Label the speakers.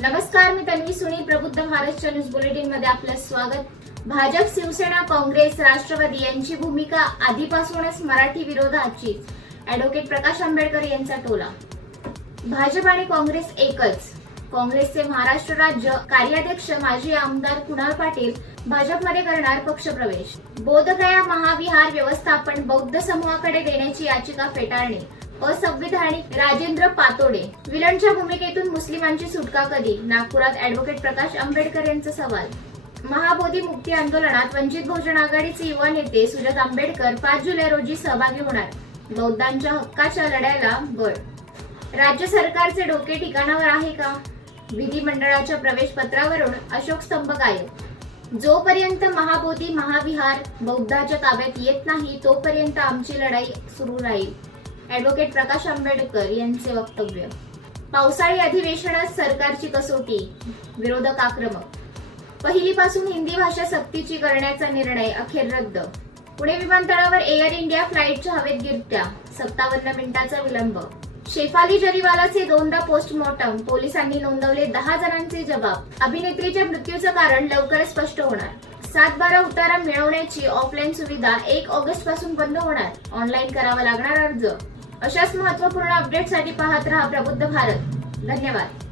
Speaker 1: नमस्कार मी तन्वी सुनी प्रबुद्ध महाराष्ट्र न्यूज बुलेटिनमध्ये आपलं स्वागत. भाजप शिवसेना काँग्रेस राष्ट्रवादी यांची भूमिका आधीपासूनच मराठी विरोधाची. ऍडव्होकेट प्रकाश आंबेडकर यांचा टोला. भाजप आणि काँग्रेस एकच. काँग्रेसचे महाराष्ट्र राज्य कार्याध्यक्ष माजी आमदार कुणाल पाटील भाजपमध्ये करणार पक्षप्रवेश. बोधगया महाविहार व्यवस्थापन बौद्ध समूहाकडे देण्याची याचिका फेटाळणे. असंविधानिक राजेंद्र पातोडे. विलनच्या भूमिकेतून मुस्लिमांची सुटका कधी? नागपुरात ऍडव्होकेट प्रकाश आंबेडकर यांचा सवाल. महाबोधी मुक्ती आंदोलनात वंचित बहुजन आघाडीचे युवा नेते सुजात आंबेडकर पाच जुलै रोजी सहभागी होणार. बौद्धांच्या हक्काच्या लढ्याला बळ. राज्य सरकारचे डोके ठिकाणावर आहे का? विधिमंडळाच्या प्रवेश पत्रावरून अशोक स्तंभ गायब. जोपर्यंत महाबोधी महाविहार बौद्धाच्या ताब्यात येत नाही तोपर्यंत आमची लढाई सुरू राहील. ॲडव्होकेट प्रकाश आंबेडकर यांचे वक्तव्य. पावसाळी अधिवेशनात सरकारची कसोटी विरोधक आक्रमक. पहिलीपासून हिंदी भाषा सक्तीची करण्याचा निर्णय अखेर रद्द. पुणे विमानतळावर एअर इंडिया फ्लाईटच्या हवेत गिरत्या सत्तावन्न मिनिटाचा विलंब. शेफाली जरीवालाचे दोनदा पोस्टमॉर्टम पोलिसांनी नोंदवले दहा जणांचे जबाब. अभिनेत्रीच्या मृत्यूचं कारण लवकरच स्पष्ट होणार. सात बारा उतारा मिळवण्याची ऑफलाईन सुविधा एक ऑगस्टपासून बंद होणार. ऑनलाईन करावा लागणार अर्ज. अशाच महत्त्वपूर्ण अपडेटसाठी पाहत रहा प्रबुद्ध भारत. धन्यवाद.